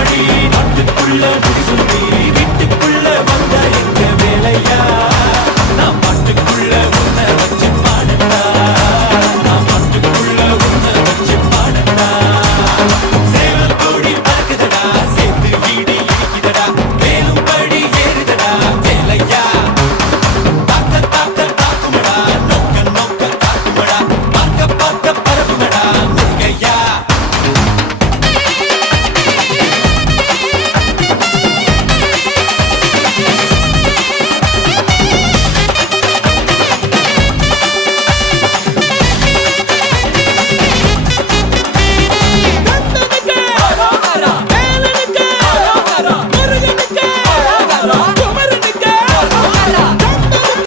நாடி நாட்டுக்குள்ள புதுசுமே